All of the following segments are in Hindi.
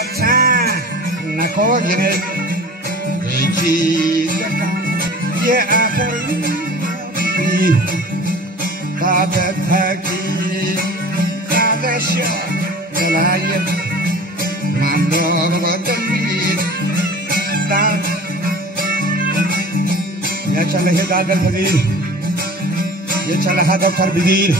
बच्चा नको गिने ये आखिर ताकत है कि ताकत दलाइल मानो बदली ताक ये चले है दादर फजीर ये चला है डॉक्टर बिदीर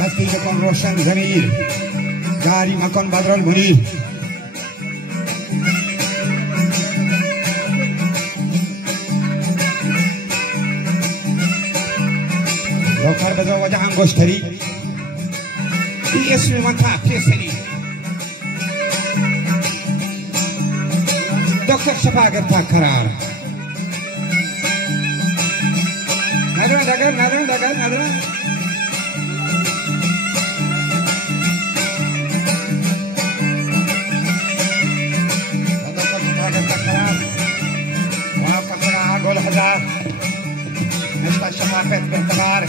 रस्ती के कौन रोशन जमीर जारी मकन बदरल मुनीर डॉक्टर बजो वजह अंगोष्ठरी इसमें मथा केसरी डॉक्टर शफागत था करार नदरा डगर नदरा डगर नदरा डॉक्टर शफागत था करार वहाँ पंद्रह गोल हजार नस्ता शफागत बेहतबार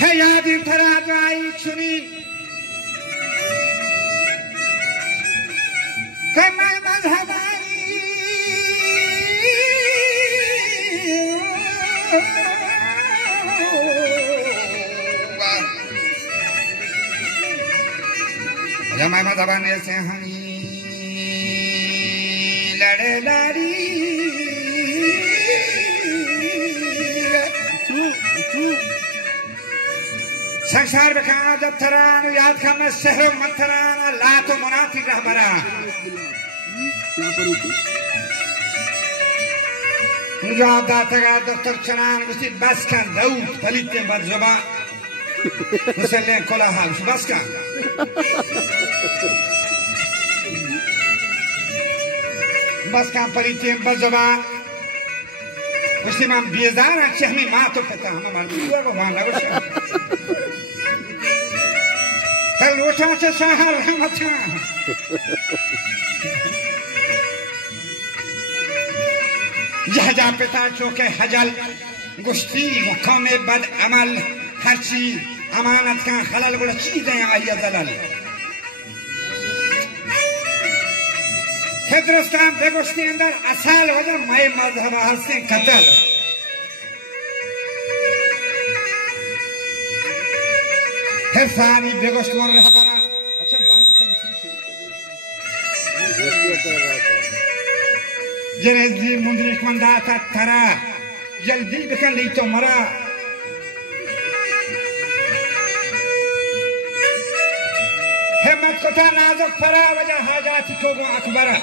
Kayadi Taradai Chuni Kamama जमा मदबाने से हम लड़े लारी संसार में कहा जब थरान याद का मैं शहर मंथरान लातो मनाती रहबरा मुझे आप दाता का दफ्तर चनान मुझे बस का दाऊद फलीते बज़बा मुझे ले कोला हाल बस का बस का फलीते बज़बा मुझे मां बेजार अच्छे हमें माँ तो पता हम हमारे दुआ को वहाँ लगो कल लोटा से शहर हम अच्छा जहजा पिता चौके हजल गुश्ती मुकाम बद अमल हर चीज अमानत का खलल गुड़ चीजें आई दलल हिंदुस्तान बेगुस्ती अंदर असल वजह मई मजहब हंसे कतल हिरसानी बेगुस्ती और रहबरा अच्छा बंद जरेजी मुंद्रिक मंदाता थरा जल्दी बिकन ली तो मरा हिम्मत को था नाजुक फरा वजह हाजाती को अकबरा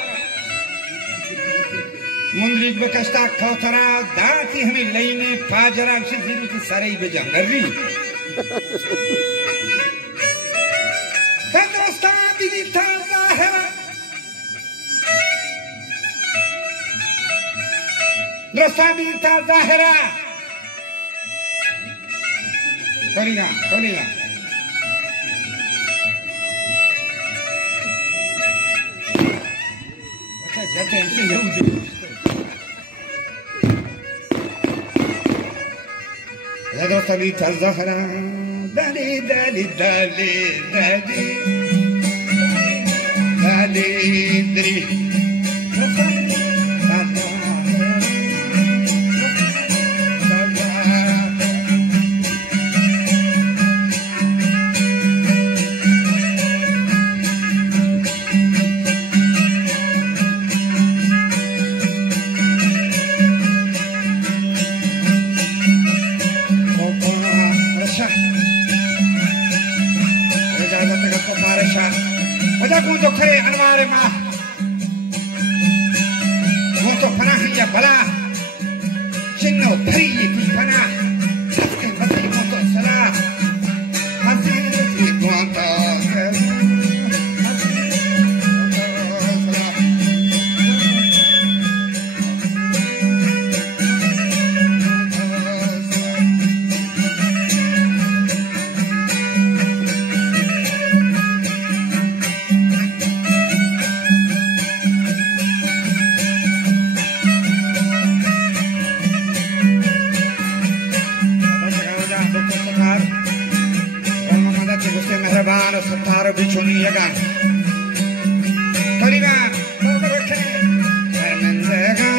मुंद्रिक बकश्ता खोतरा दाती हमें लेने फाजरा से जीरी की सराई बेजंगरी हिंदुस्तान भी ताजा है Rosabilita Zahira. Kolina. अच्छा जब ऐसे यहूदी Rosabilita Zahira. Dali. वजह कौन तो खड़े अनवारे माँ वो तो फना ही या भला चिन्नो धरी ये कुछ फना सबके बदले वो तो सला हंसी की दुआता Santaro bichoni yagan Tolina Babarakhe Hermendaga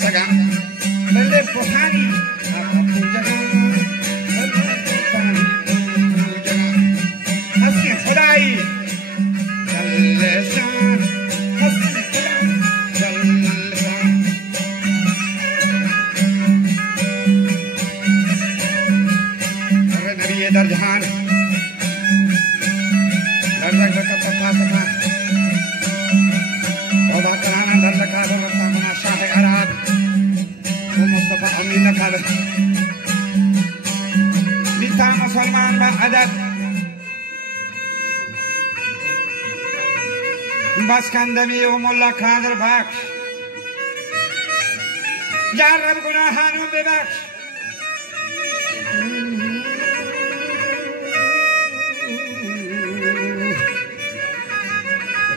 Sagam Mele Pohani दरजहान दर्जक का पता सका तौबा कराना दर्ज का रखता मना शाह अरब वो मुस्तफा अमीन का मिता मुसलमान बा अदब बस कंदमी ओ मुल्ला खादर बख्श या रब गुनाहानों बेबख्श